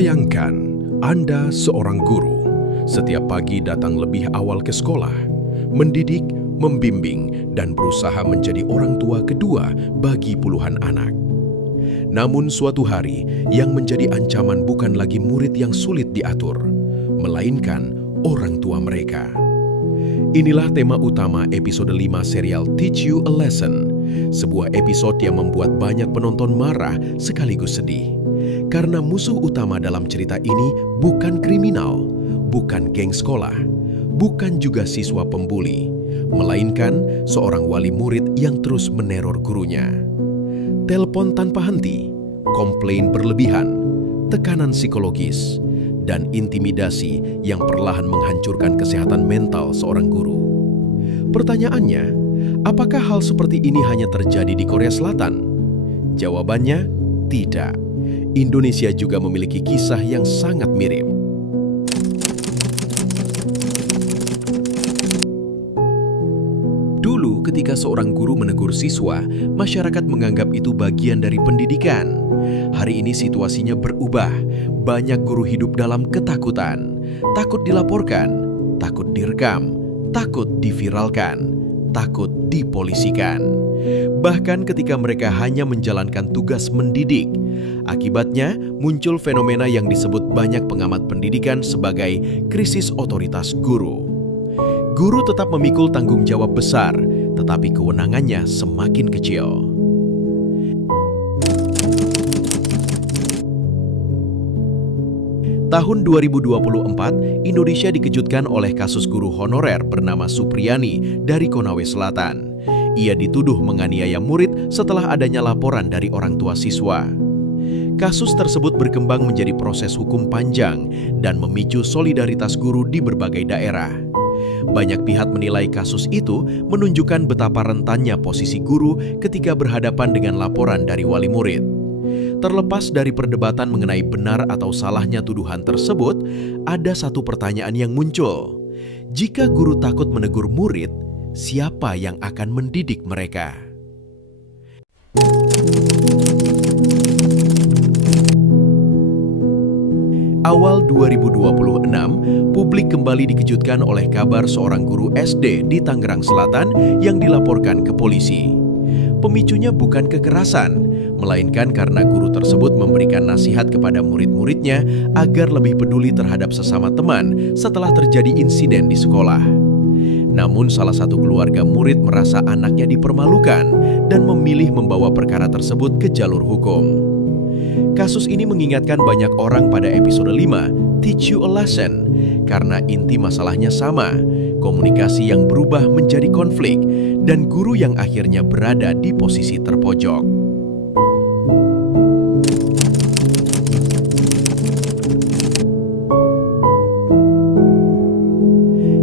Bayangkan, Anda seorang guru, setiap pagi datang lebih awal ke sekolah, mendidik, membimbing, dan berusaha menjadi orang tua kedua bagi puluhan anak. Namun suatu hari, yang menjadi ancaman bukan lagi murid yang sulit diatur, melainkan orang tua mereka. Inilah tema utama episode 5 serial Teach You a Lesson, sebuah episode yang membuat banyak penonton marah sekaligus sedih. Karena musuh utama dalam cerita ini bukan kriminal, bukan geng sekolah, bukan juga siswa pembuli, melainkan seorang wali murid yang terus meneror gurunya. Telepon tanpa henti, komplain berlebihan, tekanan psikologis, dan intimidasi yang perlahan menghancurkan kesehatan mental seorang guru. Pertanyaannya, apakah hal seperti ini hanya terjadi di Korea Selatan? Jawabannya, tidak. Indonesia juga memiliki kisah yang sangat mirip. Dulu ketika seorang guru menegur siswa, masyarakat menganggap itu bagian dari pendidikan. Hari ini situasinya berubah. Banyak guru hidup dalam ketakutan. Takut dilaporkan, takut direkam, takut diviralkan, takut dipolisikan. Bahkan ketika mereka hanya menjalankan tugas mendidik. Akibatnya, muncul fenomena yang disebut banyak pengamat pendidikan sebagai krisis otoritas guru. Guru tetap memikul tanggung jawab besar, tetapi kewenangannya semakin kecil. Tahun 2024, Indonesia dikejutkan oleh kasus guru honorer bernama Supriyani dari Konawe Selatan. Ia dituduh menganiaya murid setelah adanya laporan dari orang tua siswa. Kasus tersebut berkembang menjadi proses hukum panjang dan memicu solidaritas guru di berbagai daerah. Banyak pihak menilai kasus itu menunjukkan betapa rentannya posisi guru ketika berhadapan dengan laporan dari wali murid. Terlepas dari perdebatan mengenai benar atau salahnya tuduhan tersebut, ada satu pertanyaan yang muncul. Jika guru takut menegur murid, siapa yang akan mendidik mereka? Awal 2026, publik kembali dikejutkan oleh kabar seorang guru SD di Tangerang Selatan yang dilaporkan ke polisi. Pemicunya bukan kekerasan, melainkan karena guru tersebut memberikan nasihat kepada murid-muridnya agar lebih peduli terhadap sesama teman setelah terjadi insiden di sekolah. Namun salah satu keluarga murid merasa anaknya dipermalukan dan memilih membawa perkara tersebut ke jalur hukum. Kasus ini mengingatkan banyak orang pada episode 5, Teach You a Lesson, karena inti masalahnya sama, komunikasi yang berubah menjadi konflik, dan guru yang akhirnya berada di posisi terpojok.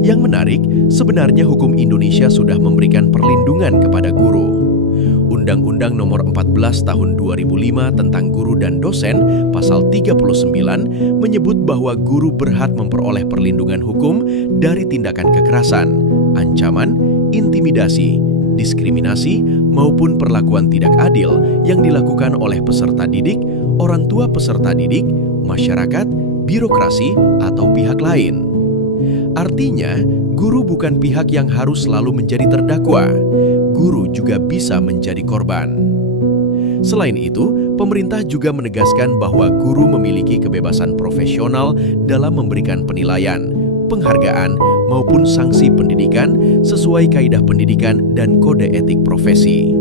Yang menarik, sebenarnya hukum Indonesia sudah memberikan perlindungan kepada guru. Undang-Undang Nomor 14 Tahun 2005 tentang Guru dan Dosen, Pasal 39, menyebut bahwa guru berhak memperoleh perlindungan hukum dari tindakan kekerasan, ancaman, intimidasi, diskriminasi, maupun perlakuan tidak adil yang dilakukan oleh peserta didik, orang tua peserta didik, masyarakat, birokrasi, atau pihak lain. Artinya, guru bukan pihak yang harus selalu menjadi terdakwa. Guru juga bisa menjadi korban. Selain itu, pemerintah juga menegaskan bahwa guru memiliki kebebasan profesional dalam memberikan penilaian, penghargaan, maupun sanksi pendidikan sesuai kaidah pendidikan dan kode etik profesi.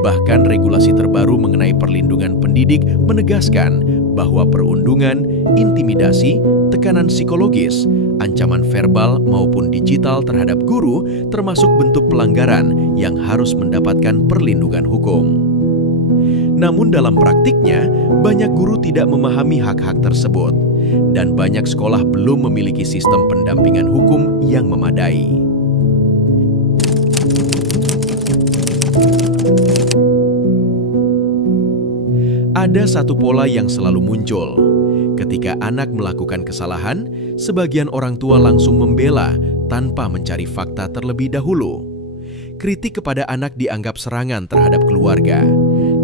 Bahkan regulasi terbaru mengenai perlindungan pendidik menegaskan bahwa perundungan, intimidasi, tekanan psikologis, ancaman verbal maupun digital terhadap guru termasuk bentuk pelanggaran yang harus mendapatkan perlindungan hukum. Namun dalam praktiknya, banyak guru tidak memahami hak-hak tersebut, dan banyak sekolah belum memiliki sistem pendampingan hukum yang memadai. Ada satu pola yang selalu muncul. Ketika anak melakukan kesalahan, sebagian orang tua langsung membela tanpa mencari fakta terlebih dahulu. Kritik kepada anak dianggap serangan terhadap keluarga.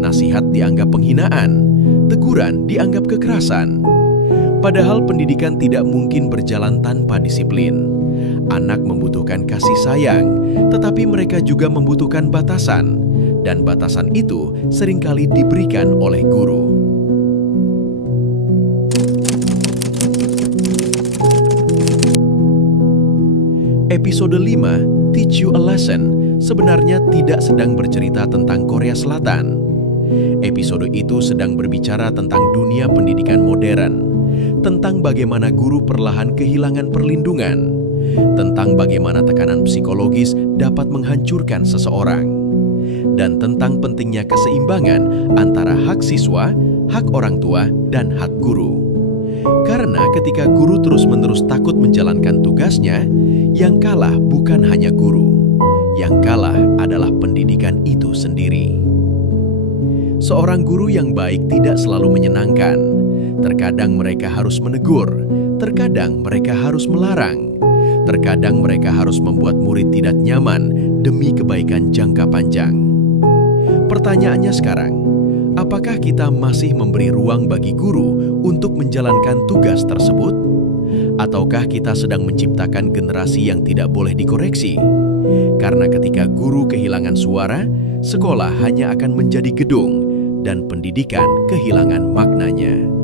Nasihat dianggap penghinaan. Teguran dianggap kekerasan. Padahal pendidikan tidak mungkin berjalan tanpa disiplin. Anak membutuhkan kasih sayang, tetapi mereka juga membutuhkan batasan, dan batasan itu seringkali diberikan oleh guru. Episode 5, Teach You a Lesson, sebenarnya tidak sedang bercerita tentang Korea Selatan. Episode itu sedang berbicara tentang dunia pendidikan modern, tentang bagaimana guru perlahan kehilangan perlindungan, tentang bagaimana tekanan psikologis dapat menghancurkan seseorang, dan tentang pentingnya keseimbangan antara hak siswa, hak orang tua, dan hak guru. Karena ketika guru terus-menerus takut menjalankan tugasnya, yang kalah bukan hanya guru, yang kalah adalah pendidikan itu sendiri. Seorang guru yang baik tidak selalu menyenangkan. Terkadang mereka harus menegur, terkadang mereka harus melarang, terkadang mereka harus membuat murid tidak nyaman demi kebaikan jangka panjang. Pertanyaannya sekarang, apakah kita masih memberi ruang bagi guru untuk menjalankan tugas tersebut? Ataukah kita sedang menciptakan generasi yang tidak boleh dikoreksi? Karena ketika guru kehilangan suara, sekolah hanya akan menjadi gedung dan pendidikan kehilangan maknanya.